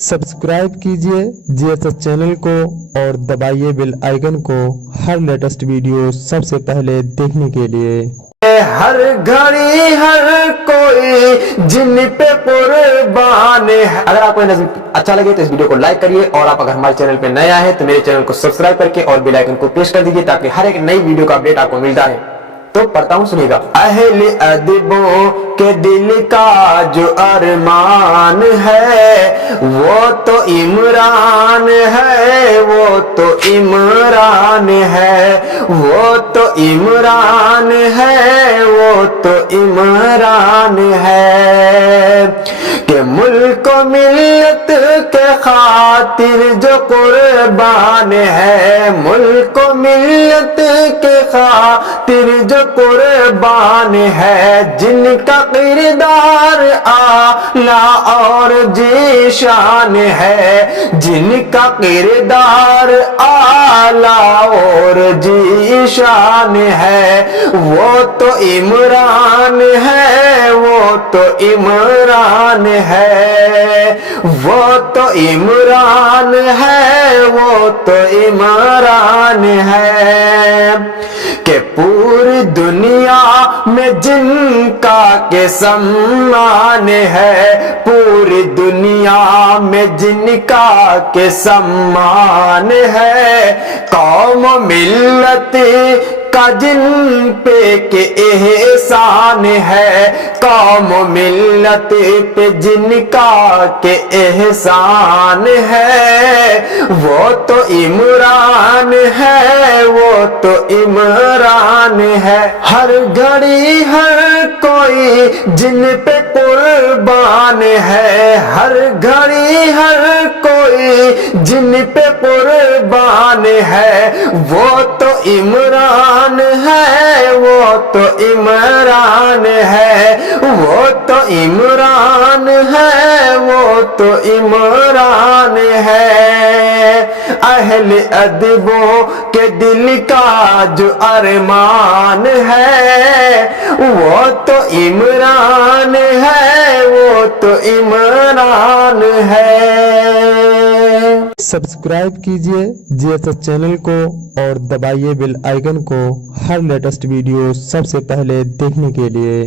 Subscribe कीजिए GSS channel को और दबाइए बेल आइकन को हर लेटेस्ट वीडियो सबसे पहले देखने के लिए। हर घड़ी हर कोई जिन पे कुर्बान है। अगर आपको नज़्म अच्छा लगे तो इस वीडियो को लाइक करिए और आप अगर हमारे चैनल पे नया है तो मेरे चैनल को सब्सक्राइब करके और बेल आइकन को प्रेस कर दीजिए ताकि हर एक नई वीडियो का अपडेट आपको मिलता है। तो पढ़ता हूँ, सुनिएगा। अहले अदबों के दिल का जो अरमान है वो तो इमरान है, वो तो इमरान है, वो तो इमरान है, वो तो इमरान है कि मुल्क मिल्लत के खातिर जो कुर्बान है, मुल्क मिल्लत के खातिर जो कुर्बान है, जिनका किरदार आला और जीशान है, जिनका किरदार आला और जीशान है, वो तो इमरान है, वो तो इमरान है, वो तो इमरान है, वो तो इमरान है कि पूरी दुनिया में जिनका के सम्मान है, पूरी दुनिया में जिनका के सम्मान है, कौम मिल्लत का जिन पे के एहसान है, कौम मिल्लत पे जिनका के एहसान है, वो तो इमरान है, वो तो इमरान है। हर घड़ी हर कोई जिन पे कुर्बान है, हर घड़ी हर कोई जिन पे कुर्बान है, वो तो इमरान है, वो तो इमरान है, वो तो इमरान है, वो तो इमरान है। अहले अदबों के दिल का जो अरमान है वो तो इमरान है, वो तो इमरान है। सब्सक्राइब कीजिए जीएसएस चैनल को और दबाइए बेल आइकन को हर लेटेस्ट वीडियो सबसे पहले देखने के लिए।